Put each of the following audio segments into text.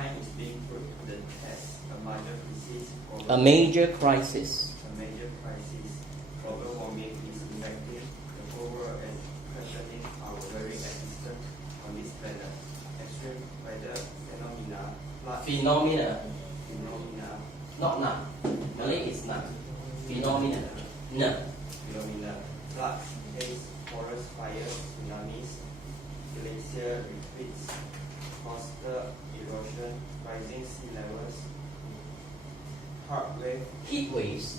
mankind is being put to the test. A major crisis. A major crisis. A major crisis. Global warming is impacting the whole world and questioning our very existence on this planet. Extreme weather phenomena. Phenomena. Phenomena. Not na. Malay is na. Phenomena. Na. Phenomena. Floods, haze, forest fires, tsunamis, glacier retreats, coastal erosion, rising sea levels, Heat waves.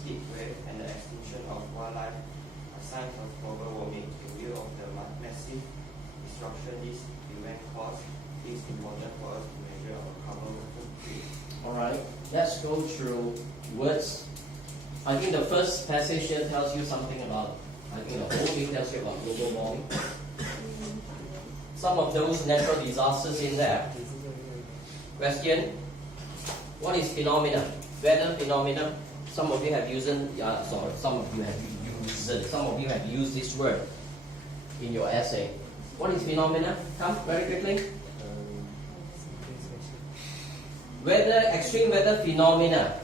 and the extinction of wildlife are signs of global warming. In view of the massive destruction this event caused, it is important for us to measure our carbon footprint. Alright, let's go through words. I think the first passage here tells you something about, I think the whole thing tells you about global warming. Some of those natural disasters in there. Question: what is phenomena? Weather phenomena. Some of you have used some of you have used this word in your essay. What is phenomena? Come very quickly. Weather, extreme weather phenomena.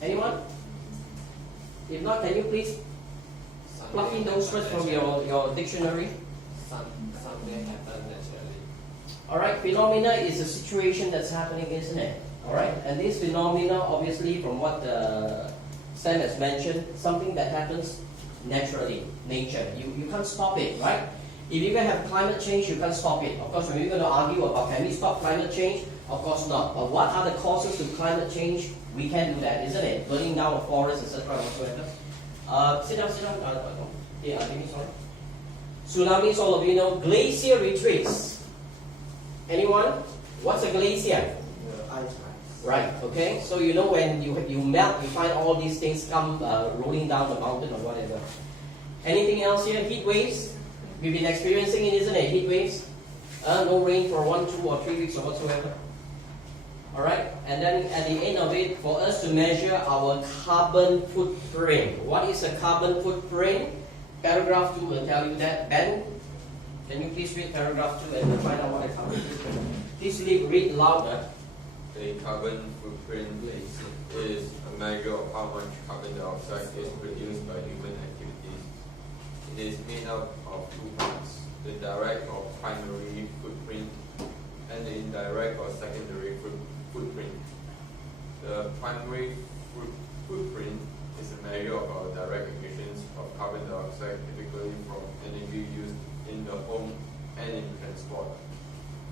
Anyone? If not, can you please plug in those words from your dictionary? Something happen naturally. Alright, phenomena is a situation that's happening, isn't it? Alright, and this phenomena, obviously, from what Sam has mentioned, something that happens naturally, nature. You can't stop it, right? If you can have climate change, you can't stop it. Of course, when we're going to argue about can we stop climate change, of course not. But what are the causes to climate change? We can do that, isn't it? Burning down of forests, etc. whatsoever. Sit down. Yeah, sorry. Tsunamis, all of you know. Glacier retreats. Anyone? What's a glacier? Ice. Right, okay. So you know when you melt, you find all these things come rolling down the mountain or whatever. Anything else here? Heat waves? We've been experiencing it, isn't it? Heat waves. No rain for 1, 2, or 3 weeks or whatsoever. Alright, and then at the end of it, for us to measure our carbon footprint. What is a carbon footprint? Paragraph 2 will tell you that. Ben, can you please read paragraph 2 and find out what a carbon footprint is? Please read louder. A carbon footprint is a measure of how much carbon dioxide is produced by human activities. It is made up of two parts, the direct or primary footprint and the indirect or secondary footprint. The primary footprint is a measure of our direct emissions of carbon dioxide, typically from energy used in the home and in transport,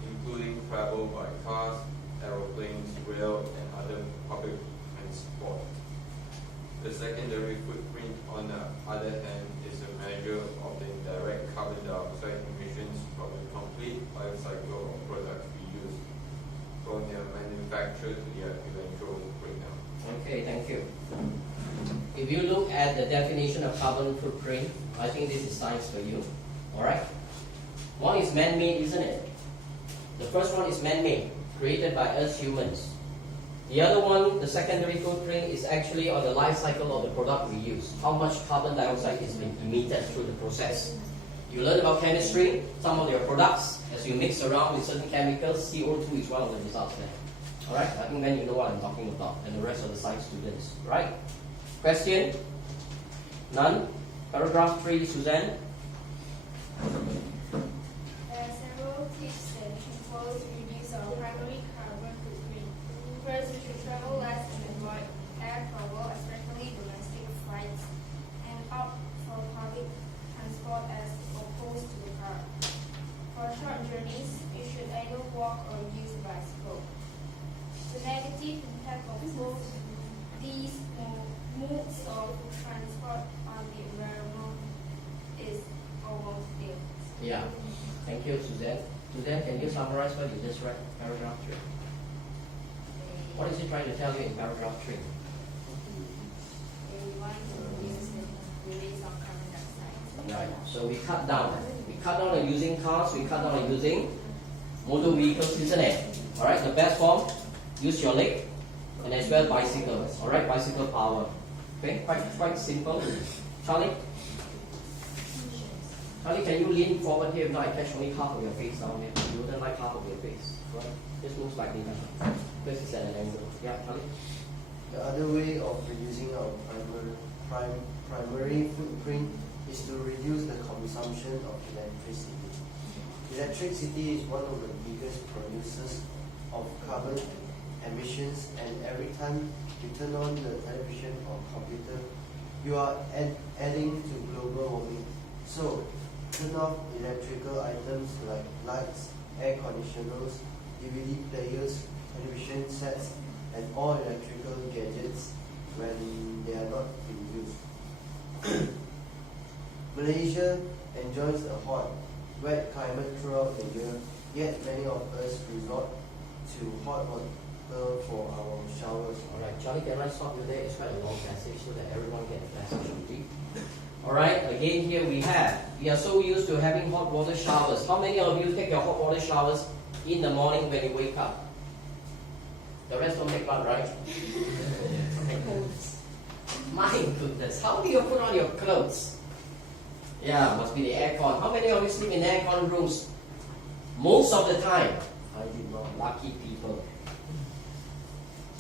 including travel by cars, aeroplanes, rail, and other public transport. The secondary footprint, on the other hand, is a measure of the indirect carbon dioxide emissions from the complete life cycle of products we use, from their manufacture to their eventual breakdown. Okay, thank you. If you look at the definition of carbon footprint, I think this is science for you. Alright? One is man-made, isn't it? The first one is man-made, created by us humans. The other one, the secondary footprint, is actually on the life cycle of the product we use. How much carbon dioxide is being emitted through the process. You learn about chemistry, some of your products, as you mix around with certain chemicals, CO2 is one of the results there. Alright, I think then you know what I'm talking about, and the rest of the science students. Right? Question? None? Paragraph 3, Suzanne? There are several tips that can follow to reduce our primary carbon footprint. First, we should travel less and avoid air travel, especially domestic flights, and opt for public transport as opposed to the car. For short journeys, you should either walk or use bicycle. The negative impact of both these modes of transport on the environment is almost nil. Yeah. Thank you, Suzanne. Suzanne, can you summarize what you just read? Paragraph 3. What is he trying to tell you in paragraph 3? We want to reduce the release of carbon dioxide. Right. So we cut down. We cut down on using cars, we cut down on using motor vehicles, isn't it? Alright, the best form, use your leg, and as well bicycle. Alright, bicycle power. Okay, quite simple. Charlie? Charlie, can you lean forward here? If not, I catch only half of your face down here. You wouldn't like half of your face. Right? Just move slightly down. Because it's at an angle. Yeah, Charlie? The other way of reducing our primary footprint is to reduce the consumption of electricity. Electricity is one of the biggest producers of carbon emissions, and every time you turn on the television or computer, you are adding to global warming. So, turn off electrical items like lights, air conditioners, DVD players, television sets, and all electrical gadgets when they are not being used. Malaysia enjoys a hot, wet climate throughout the year, yet many of us resort to hot water for our showers. Alright, Charlie, can I stop you there? It's quite a long passage so that everyone gets the passage read. Alright, again here we are so used to having hot water showers. How many of you take your hot water showers in the morning when you wake up? The rest don't take one, right? My goodness, how do you put on your clothes? Yeah, must be the aircon. How many of you sleep in aircon rooms? Most of the time. I did not. Lucky people.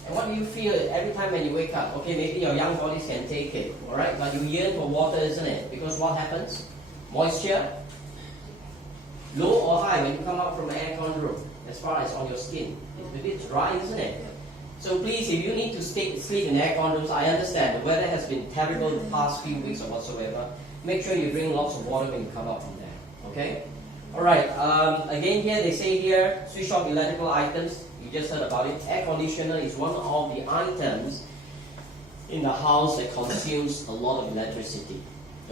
And what do you feel every time when you wake up? Okay, maybe your young bodies can take it, alright? But you yearn for water, isn't it? Because what happens? Moisture? Low or high when you come out from an aircon room, as far as on your skin? It's a bit dry, isn't it? So please, if you need to sleep in aircon rooms, I understand the weather has been terrible the past few weeks or whatsoever. Make sure you drink lots of water when you come out from there. Okay? Alright, again here they say here, switch off electrical items. You just heard about it. Air conditioner is one of the items in the house that consumes a lot of electricity.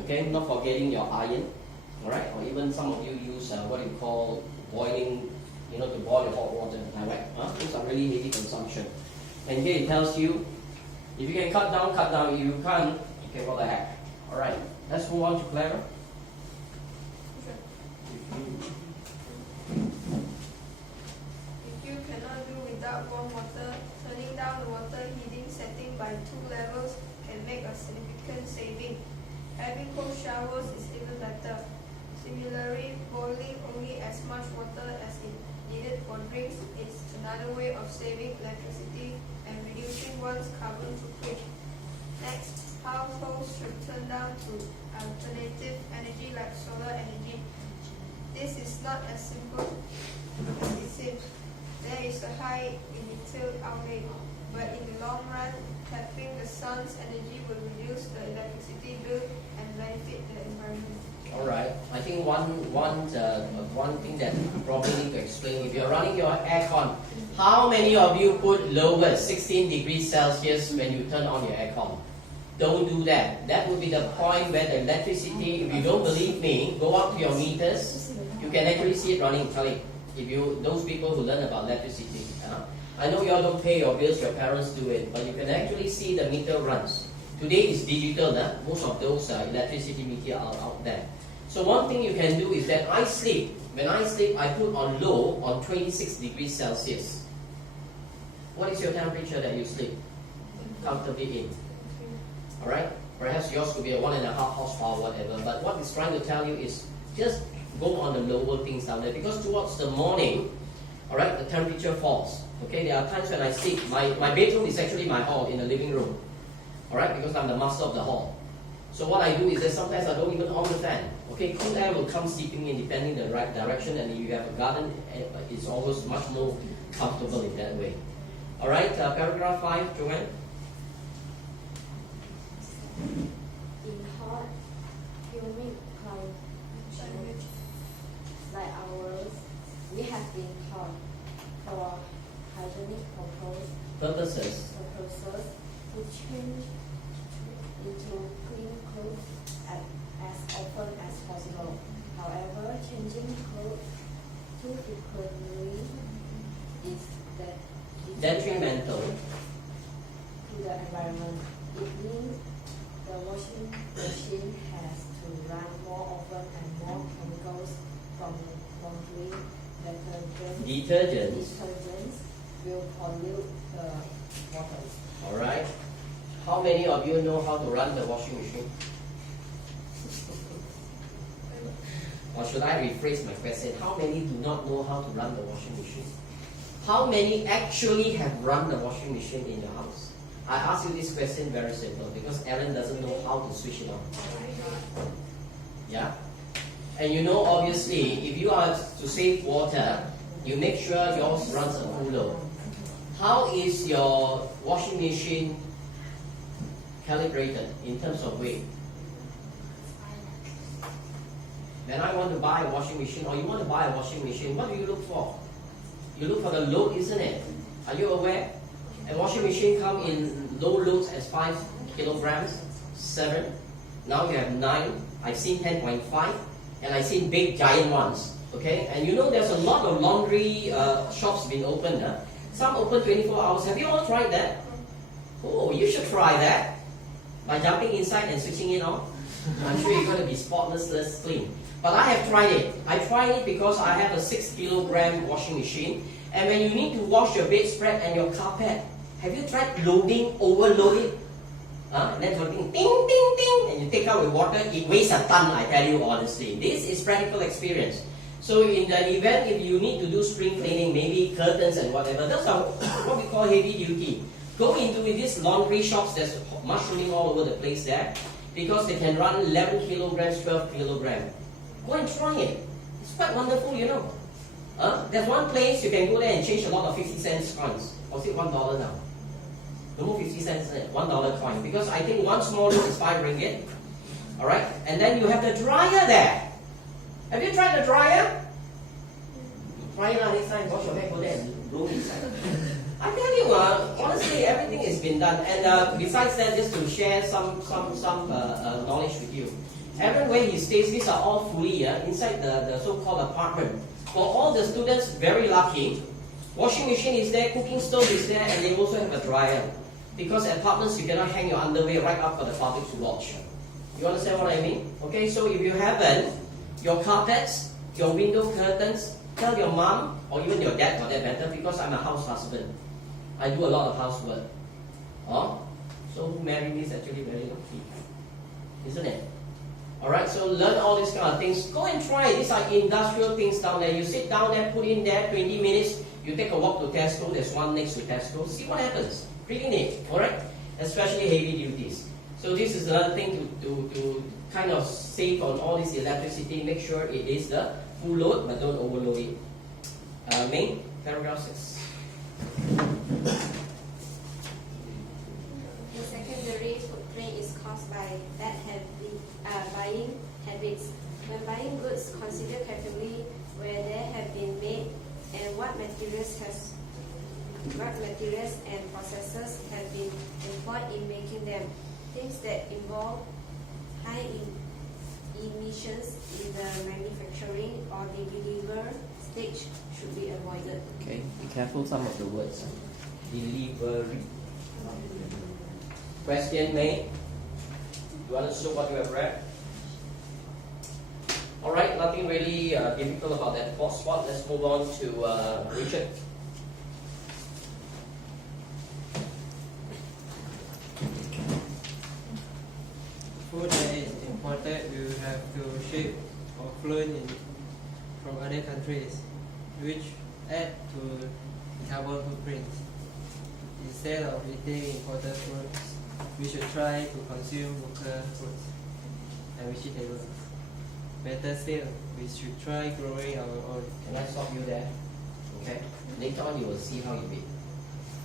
Okay? Not forgetting your iron. Alright? Or even some of you use what you call boiling, to boil your hot water direct. Those are really heavy consumption. And here it tells you, if you can cut down, cut down. If you can't, okay, what the heck. Alright, let's move on to Clara. If you cannot do without warm water, turning down the water heating setting by 2 levels can make a significant saving. Having cold showers is even better. Similarly, boiling only as much water as is needed for drinks is another way of saving electricity and reducing one's carbon footprint. Next, households should turn down to alternative energy like solar energy. This is not as simple as it seems. There is a high initial outlay, but in the long run, tapping the sun's energy will reduce the electricity bill and benefit the environment. Alright, I think one thing that you probably need to explain, if you're running your aircon, how many of you put lower 16 degrees Celsius when you turn on your aircon? Don't do that. That would be the point where the electricity, if you don't believe me, go up to your meters. You can actually see it running, Charlie. Those people who learn about electricity. I know you all don't pay your bills, your parents do it, but you can actually see the meter runs. Today is digital, most of those electricity meter are out there. So one thing you can do is that when I sleep, I put on low on 26 degrees Celsius. What is your temperature that you sleep comfortably in? Alright? Perhaps yours could be a 1.5 horsepower, whatever, but what it's trying to tell you is just go on the lower things down there, because towards the morning, alright, the temperature falls. Okay, there are times when I sleep, my bedroom is actually my hall in the living room. Alright, because I'm the master of the hall. So what I do is that sometimes I don't even on the fan. Okay, cool air will come seeping in depending the right direction, and if you have a garden, it's always much more comfortable in that way. Alright, paragraph 5, Joanne. In hot, humid climate like ours, we have been taught for hygienic Purposes. to change into clean clothes as often as possible. However, changing clothes too frequently is Detrimental. to the environment. It means the washing machine has to run more often and more chemicals from laundry Detergents. will pollute the water. Alright. How many of you know how to run the washing machine? Or should I rephrase my question? How many do not know how to run the washing machine? How many actually have run the washing machine in your house? I ask you this question very simple because Aaron doesn't know how to switch it on. Yeah? And you know, obviously, if you are to save water, you make sure yours runs a full load. How is your washing machine calibrated in terms of weight? When I want to buy a washing machine, or you want to buy a washing machine, what do you look for? You look for the load, isn't it? Are you aware? A washing machine comes in low loads as 5 kilograms, 7. Now you have 9. I've seen 10.5, and I've seen big giant ones. Okay, and you know there's a lot of laundry shops being opened. Some open 24 hours. Have you all tried that? Oh, you should try that by jumping inside and switching it on. I'm sure you're going to be spotless clean. But I have tried it. I tried it because I have a 6 kilogram washing machine. And when you need to wash your bedspread and your carpet, have you tried loading, overloading? And then something ding, ding, ding, and you take out the water, it weighs a ton, I tell you honestly. This is practical experience. So in the event if you need to do spring cleaning, maybe curtains and whatever, those are what we call heavy duty. Go into these laundry shops, there's mushrooming all over the place there, because they can run 11 kilograms, 12 kilograms. Go and try it. It's quite wonderful, you know. There's one place you can go there and change a lot of 50 cents coins. Or is it $1 now? No more 50 cents, $1 coin. Because I think one small load is 5 ringgit. Alright? And then you have the dryer there. Have you tried the dryer? Try it next time, wash your hair, go there and blow inside. I tell you, honestly, everything has been done. And besides that, just to share some knowledge with you. Everywhere he stays, these are all fully inside the so-called apartment. For all the students, very lucky. Washing machine is there, cooking stove is there, and they also have a dryer. Because at apartments, you cannot hang your underwear right up for the public to watch. You understand what I mean? Okay, so if you haven't, your carpets, your window curtains, tell your mom, or even your dad for that matter, because I'm a house husband. I do a lot of housework. So who married me is actually very lucky. Isn't it? Alright, so learn all these kind of things. Go and try. These are industrial things down there. You sit down there, put in there 20 minutes, you take a walk to Tesco, there's one next to Tesco, see what happens. Pretty neat, alright? Especially heavy duties. So this is another thing to kind of save on all this electricity. Make sure it is the full load, but don't overload it. Main, paragraph 6. The secondary footprint is caused by bad buying habits. When buying goods, consider carefully where they have been made and what materials and processes have been employed in making them. Things that involve high emissions in the manufacturing or the delivery stage should be avoided. Okay, be careful some of the words. Delivery. Question made. You understood what you have read? Alright, nothing really difficult about that fourth spot. Let's move on to Richard. Food that is imported will have to ship or flown from other countries, which add to the carbon footprint. Instead of eating imported foods, we should try to consume local fruits and vegetables. Better still, we should try growing our own. Can I stop you there? Okay. Later on you will see how you read.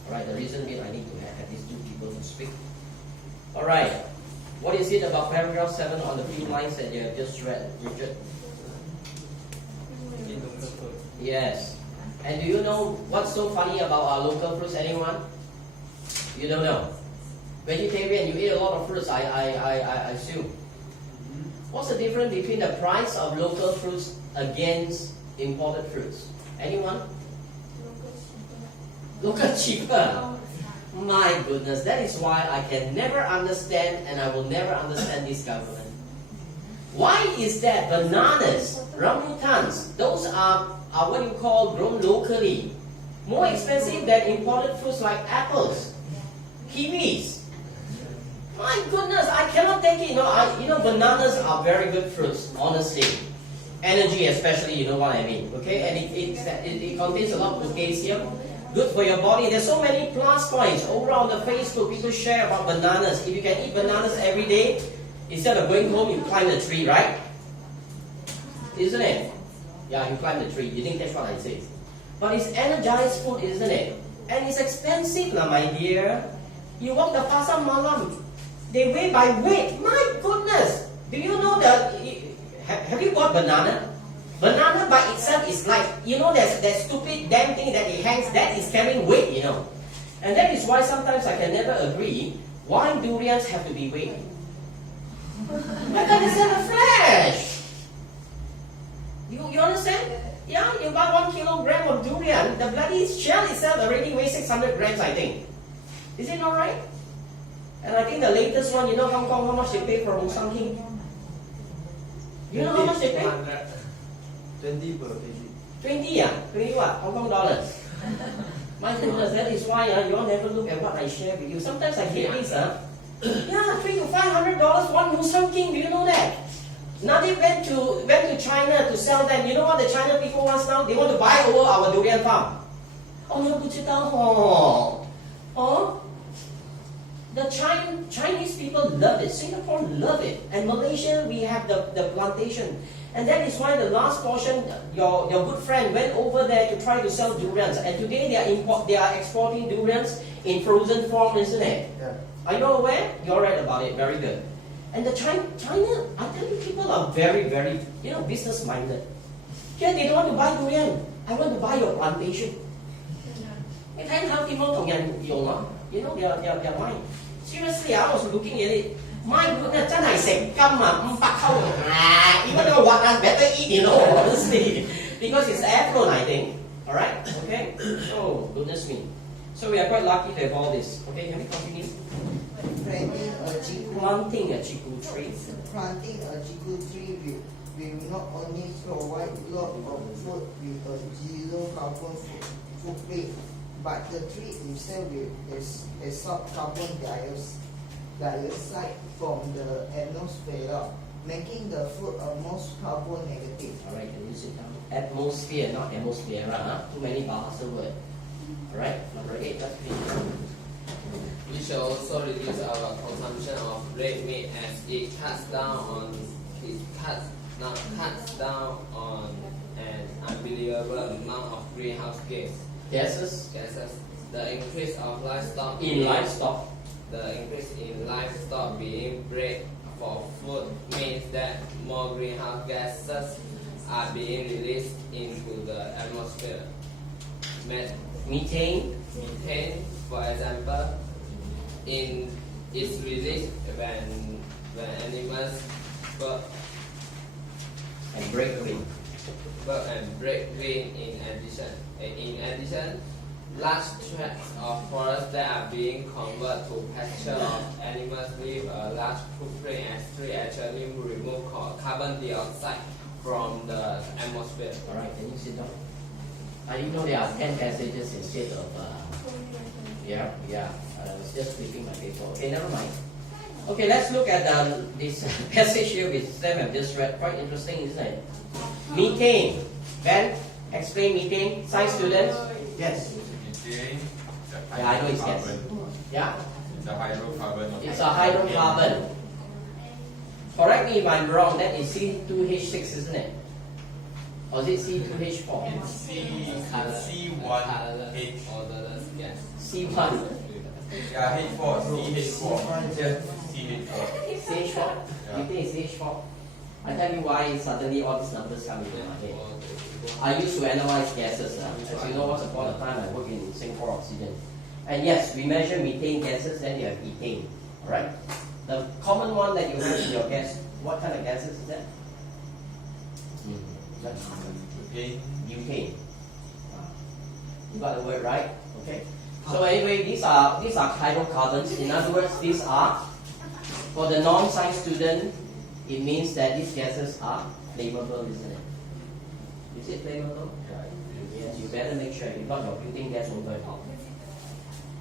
Alright, the reason being I need to have at least 2 people to speak. Alright. What is it about paragraph 7 on the few lines that you have just read, Richard? In local food. Yes. And do you know what's so funny about our local fruits? Anyone? You don't know. Vegetarian, you eat a lot of fruits, I assume. What's the difference between the price of local fruits against imported fruits? Anyone? Local cheaper. My goodness, that is why I can never understand and I will never understand this government. Why is that bananas, rambutans, those are what you call grown locally, more expensive than imported fruits like apples, kiwis? My goodness, I cannot take it. You know, bananas are very good fruits, honestly. energy especially, you know what I mean, okay? And it contains a lot of potassium, good for your body. There's so many plus points. Over on the Facebook, people share about bananas. If you can eat bananas every day, instead of going home, you climb the tree, right? Isn't it? Yeah, you climb the tree. You think that's what I say? But it's energized food, isn't it? And it's expensive, my dear. You walk the Pasar Malam, they weigh by weight. My goodness! Do you know that? Have you bought banana? Banana by itself is like, you know, there's that stupid damn thing that it hangs, that is carrying weight, you know. And that is why sometimes I can never agree why durians have to be weighed. Why can't they sell the flesh? You understand? Yeah, you buy 1 kilogram of durian, the bloody shell itself already weighs 600 grams, I think. Is it not right? And I think the latest one, you know Hong Kong, how much they pay for Musang King? You know how much they pay? 20 per kg. 20, yeah? 20 what? Hong Kong dollars. My goodness, that is why you all never look at what I share with you. Sometimes I hate this. Yeah, $300 to $500, one Musang King, do you know that? Now they went to China to sell them. You know what the China people want now? They want to buy over our durian farm. Oh, you 不知道 oh. The Chinese people love it. Singapore love it. And Malaysia, we have the plantation. And that is why the last portion, your good friend went over there to try to sell durians. And today they are exporting durians in frozen form, isn't it? Yeah. Are you aware? You're right about it. Very good. And the China, I tell you, people are very, very, business-minded. Here they don't want to buy durian. I want to buy your plantation. You know, their mind. Seriously, I was looking at it. My goodness, 真係食金啊，500溝even though what I better eat, honestly. Because it's Afro, I think. Alright? Okay? Oh, goodness me. So we are quite lucky to have all this. Okay, can we continue? Planting a chiku tree. Planting a chiku tree will not only provide lot of food with a zero carbon footprint, but the tree itself will absorb carbon dioxide from the atmosphere, making the food almost carbon negative. Alright, can you sit down? Atmosphere, not atmosphere, Too many bars of word. Alright, number 8, let's finish. We should also reduce our consumption of red meat as it cuts down on an unbelievable amount of greenhouse Gases gases. The increase of livestock The increase in livestock being bred for food means that more greenhouse gases are being released into the atmosphere. Methane, for example, is released when animals burp and break away. In addition, large tracts of forest that are being converted to pasture of animals with a large footprint as trees actually remove carbon dioxide from the atmosphere. Alright, can you sit down? I didn't know there are 10 passages instead of I was just flipping my paper. Okay, never mind. Okay, let's look at this passage here which Sam have just read. Quite interesting, isn't it? Methane. Ben, explain methane. Science students? Yes. Methane, Yeah, I know it's gas. Yeah. It's a hydrocarbon. It's a hydrocarbon. Correct me if I'm wrong, that is C2H6, isn't it? Or is it C2H4? It's C1H. Odorless gas. C1. Yeah, H4, CH4. CH4. CH4? You think it's CH4? I tell you why suddenly all these numbers come into my head. I used to analyze gases. As you know, once upon a time I worked in Singapore Oxygen. And yes, we measure methane gases, then you have ethane. Alright? The common one that you have in your gas, what kind of gases is that? Okay. Butane. You got the word right? Okay. So anyway, these are hydrocarbons. In other words, these are, for the non-science student, it means that these gases are flammable, isn't it? Is it flammable? Yes, you better make sure. If not, your building gas won't burn out.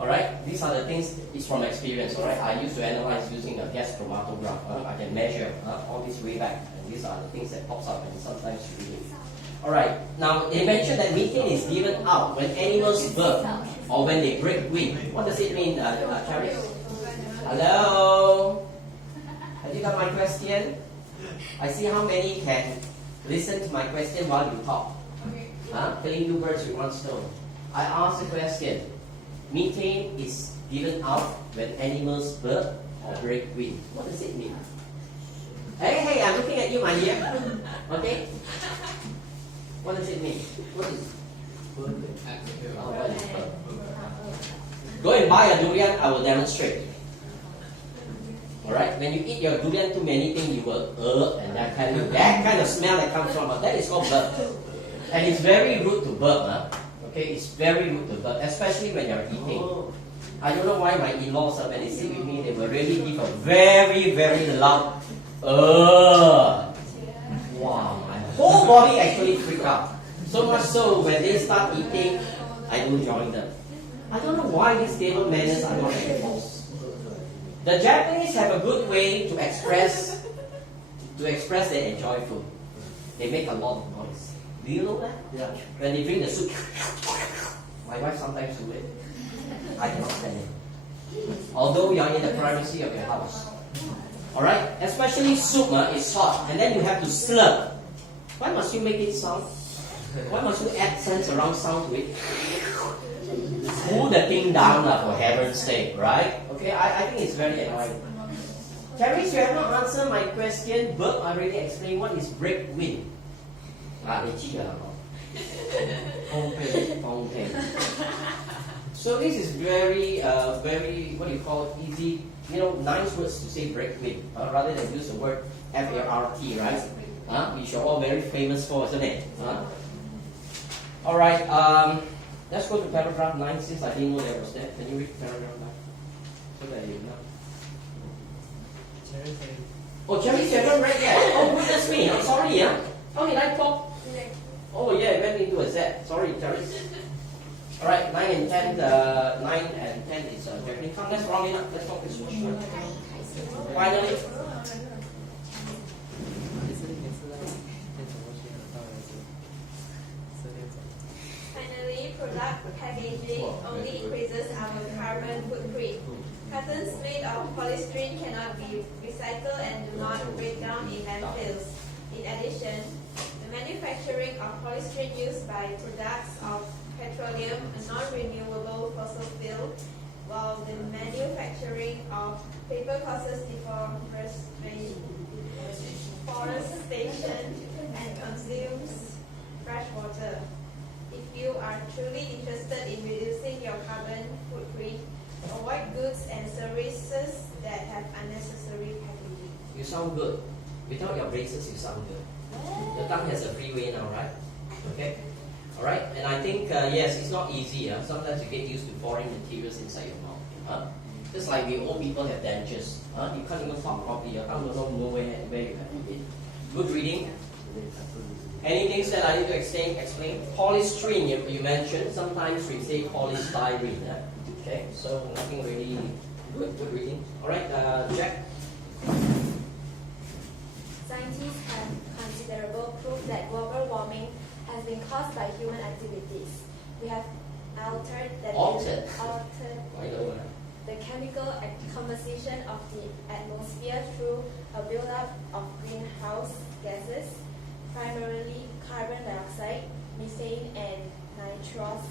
Alright, these are the things, it's from experience, alright? I used to analyze using a gas chromatograph. I can measure all this way back, and these are the things that pops up and sometimes you read. Alright, now they mentioned that methane is given out when animals burp or when they break wind. What does it mean, Charis? Hello? Have you got my question? I see how many can listen to my question while you talk. Killing two birds with one stone. I asked the question. Methane is given out when animals burp or break wind. What does it mean? Hey, I'm looking at you, my dear. Okay? What does it mean? What is burp? What is burp? Go and buy a durian, I will demonstrate. Alright? When you eat your durian too many things, you will and that kind of smell that comes from it, that is called burp. And it's very rude to burp. Okay, it's very rude to burp, especially when you're eating. I don't know why my in-laws, when they sit with me, they will really give a very, very loud wow, my whole body actually freak out. So much so, when they start eating, I don't join them. I don't know why these table manners are not enforced. The Japanese have a good way to express they enjoy food. They make a lot of noise. Do you know that? Yeah. When they drink the soup, my wife sometimes do it. I cannot stand it. Although you are in the privacy of your house. Alright? Especially soup is hot and then you have to slurp. Why must you make it sound? Why must you add sense around sound to it? Cool the thing down for heaven's sake, right? Okay, I think it's very annoying. Terry, you have not answered my question. Burp, I already explained what is break wind. Fountain. So this is very, what do you call it, easy, nice words to say break wind, rather than use the word F-A-R-T, right? Which you're all very famous for, isn't it? Alright, let's go to paragraph 9 since I didn't know there was that. Can you read paragraph 9? So that you know. Oh, Cherry, you haven't read yet? Oh, goodness me, I'm sorry, How did I talk? Oh yeah, I went into a Z. Sorry, Terry. Alright, 9 and 10 is Japanese. Come, let's round it up. Let's talk this one. Finally. Finally, product packaging only increases our carbon footprint. Cartons made of polystyrene cannot be recycled and do not break down in landfills. In addition, the manufacturing of polystyrene used by products of petroleum, a non-renewable fossil fuel, while the manufacturing of paper causes deforestation and consumes fresh water. If you are truly interested in reducing your carbon footprint, avoid goods and services that have unnecessary packaging. You sound good. Without your braces, you sound good. The tongue has a freeway now, right? Okay? Alright? And I think, yes, it's not easy. Sometimes you get used to foreign materials inside your mouth. Just like we old people have dentures. You can't even talk properly. Your tongue doesn't know where you have it. Good reading. Anything that I need to explain? Polystyrene, you mentioned. Sometimes we say polystyrene. Okay? So nothing really good reading. Alright, Jack? Scientists have considerable proof that global warming has been caused by human activities. We have altered the chemical composition of the atmosphere through a buildup of greenhouse gases, primarily carbon dioxide, methane, and nitrous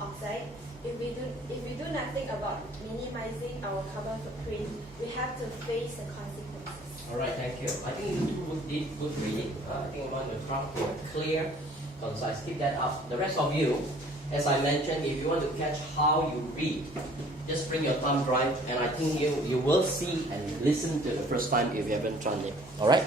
oxide. If we do nothing about minimizing our carbon footprint, we have to face the consequences. Alright, thank you. I think you did good reading. I think among the crowd, you were clear, concise. Keep that up. The rest of you, as I mentioned, if you want to catch how you read, just bring your thumb drive, and I think you will see and listen to the first time if you haven't done it. Alright?